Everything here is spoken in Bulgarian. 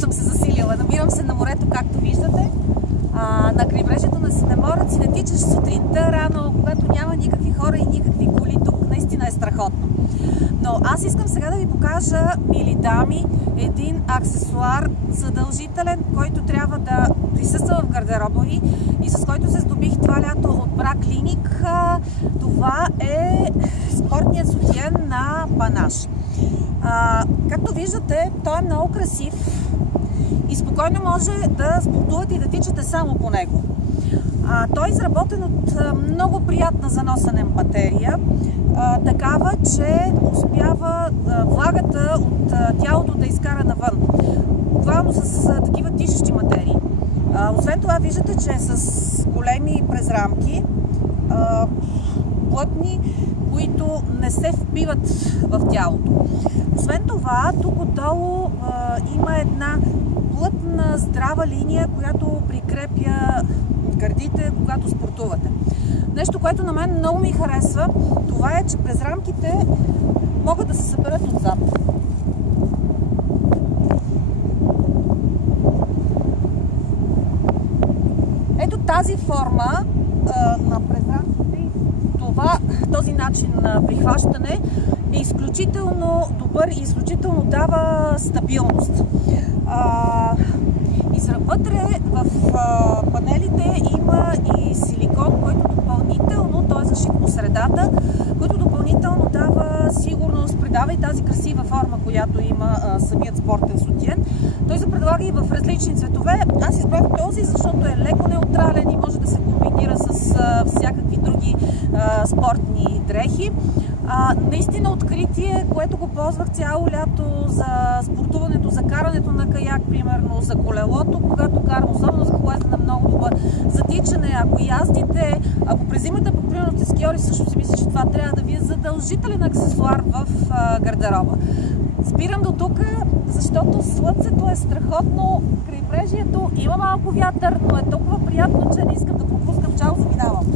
съм се засилила. Намирам се на морето, както виждате. На крайбрежието на Синеморец и не тичаш сутринта рано, когато няма никакви хора и никакви коли. Тук наистина е страхотно. Но аз искам сега да ви покажа, мили дами, един аксесуар задължителен, който трябва да присъства в гардероба ви и с който се здобих това лято от Bra Clinic. Това е спортният сутиен на Panache. Както виждате, той е много красив и спокойно може да спортувате и да тичате само по него. Той е изработен от много приятна за носене материя, такава, че успява влагата от тялото да изкара навън. Буквално с такива тишещи материи. Освен това, виждате, че е с големи презрамки, плътни, които не се впиват в тялото. Освен това, тук отдолу има една плътна, здрава линия, която прикрепя гърдите, когато спортувате. Нещо, което на мен много ми харесва, това е, че през рамките могат да се съберат отзад. Ето тази форма на презрамките и този начин на прихващане е изключително добър и изключително дава стабилност. Вътре в панелите има и силикон, който допълнително, той е защит по средата, който допълнително дава сигурност, придава и тази красива форма, която има самият спортен сутиен. Той се предлага и в различни цветове. Аз избрах този, защото е леко неутрален и може да се комбинира с всякакви други спортни дрехи. Наистина откритие, което го ползвах цяло лято за спортуването, за карането на каяк, примерно, за колелото, когато карам, особено за колезене много добър, за тичане, ако яздите, ако през зимата, примерно сте скиори, също си мисля, че това трябва да ви е задължителен аксесуар в гардероба. Спирам до тук, защото слънцето е страхотно, крайбрежието има малко вятър, но е толкова приятно, че не искам да пропускам. Чао, заминавам!